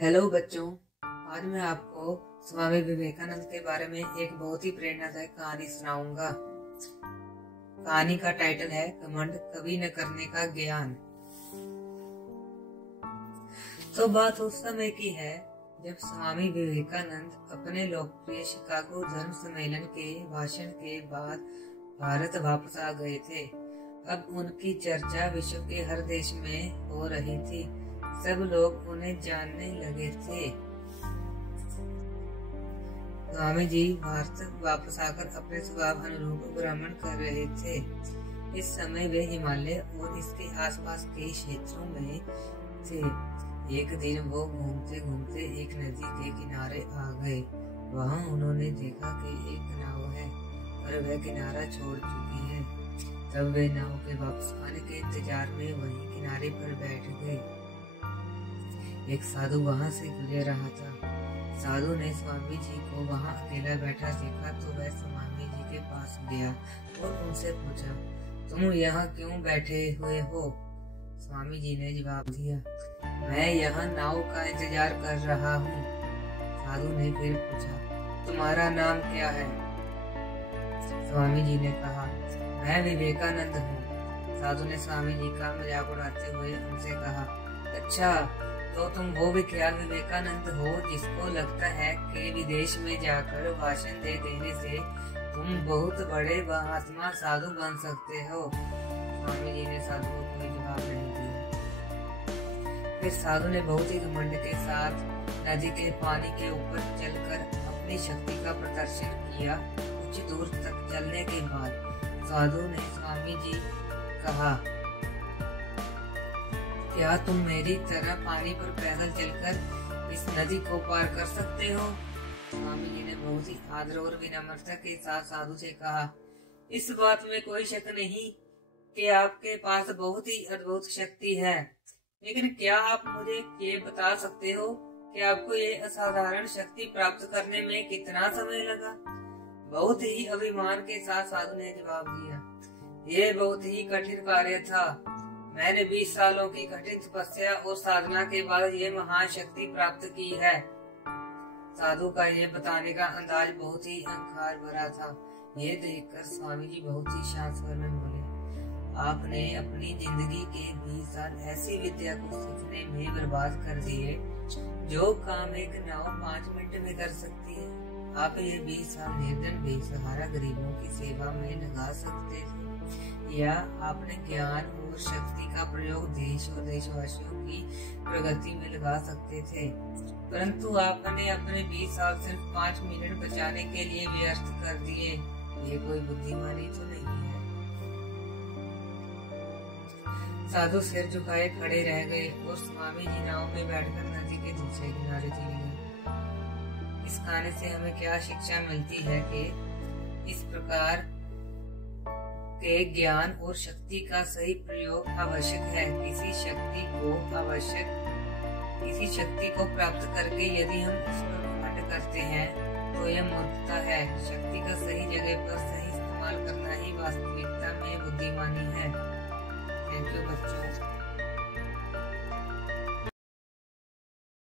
Hello बच्चों, आज मैं आपको स्वामी विवेकानंद के बारे में एक बहुत ही प्रेरणादायक कहानी सुनाऊंगा। कहानी का टाइटल है घमंड कभी न करने का ज्ञान। तो बात उस समय की है जब स्वामी विवेकानंद अपने लोकप्रिय शिकागो धर्म सम्मेलन के भाषण के बाद भारत वापस आ गए थे। अब उनकी चर्चा विश्व के हर देश में हो रही थी। सब लोग उन्हें जानने लगे थे। स्वामी जी भारत वापस आकर अपने स्वभाव अनुरूप भ्रमण कर रहे थे। इस समय वे हिमालय और इसके आसपास के क्षेत्रों में थे। एक दिन वो घूमते घूमते एक नदी के किनारे आ गए। वहाँ उन्होंने देखा कि एक नाव है, पर वह किनारा छोड़ चुकी है। तब वे नाव के वापस आने के इंतजार में वहीं किनारे पर बैठ गए। एक साधु वहां से गुजर रहा था। साधु ने स्वामी जी को वहां अकेला बैठा देखा तो वह स्वामी जी के पास गया और उनसे पूछा, तुम यहाँ क्यों बैठे हुए हो? स्वामी जी ने जवाब दिया, मैं यहाँ नाव का इंतजार कर रहा हूँ। साधु ने फिर पूछा, तुम्हारा नाम क्या है? स्वामी जी ने कहा, मैं विवेकानंद हूँ। साधु ने स्वामी जी का मजाक उड़ाते हुए उनसे कहा, अच्छा, तो तुम वो विख्यात विवेकानंद हो जिसको लगता है कि विदेश में जाकर भाषण दे देने से तुम बहुत बड़े महात्मा साधु बन सकते हो। स्वामी जी ने साधु को कोई जवाब नहीं दिया। फिर साधु ने बहुत ही घमंड के साथ नदी के पानी के ऊपर चलकर अपनी शक्ति का प्रदर्शन किया। कुछ दूर तक चलने के बाद साधु ने स्वामी जी कहा, क्या तुम मेरी तरह पानी पर पैदल चलकर इस नदी को पार कर सकते हो? स्वामी जी ने बहुत ही आदर और विनम्रता के साथ साधु से कहा, इस बात में कोई शक नहीं कि आपके पास बहुत ही अद्भुत शक्ति है, लेकिन क्या आप मुझे ये बता सकते हो कि आपको ये असाधारण शक्ति प्राप्त करने में कितना समय लगा? बहुत ही अभिमान के साथ साधु ने जवाब दिया, ये बहुत ही कठिन कार्य था। मैंने 20 सालों की कठिन तपस्या और साधना के बाद ये महाशक्ति प्राप्त की है। साधु का ये बताने का अंदाज बहुत ही अहंकार भरा था। ये देखकर स्वामी जी बहुत ही शांत स्वर में बोले, आपने अपनी जिंदगी के 20 साल ऐसी विद्या को सीखने में बर्बाद कर दिए जो काम एक नाव 5 मिनट में कर सकती है। आप ये 20 साल निर्धन बेसहारा गरीबों की सेवा में लगा सकते थे, या आपने ज्ञान और शक्ति का प्रयोग देश और देशवासियों की प्रगति में लगा सकते थे, परंतु आपने अपने 20 साल सिर्फ 5 मिनट बचाने के लिए व्यर्थ कर दिए। ये कोई बुद्धिमानी तो नहीं है। साधु सिर झुकाए खड़े रह गए और स्वामी जी नाव में बैठकर नदी के दूसरे किनारे चले गए। इस कहानी से हमें क्या शिक्षा मिलती है कि इस प्रकार के ज्ञान और शक्ति का सही प्रयोग आवश्यक है। किसी शक्ति को प्राप्त करके यदि हम उस पर घमंड करते हैं तो यह मूर्खता है। शक्ति का सही जगह पर सही इस्तेमाल करना ही वास्तविकता में बुद्धिमानी है। थैंक यू बच्चों।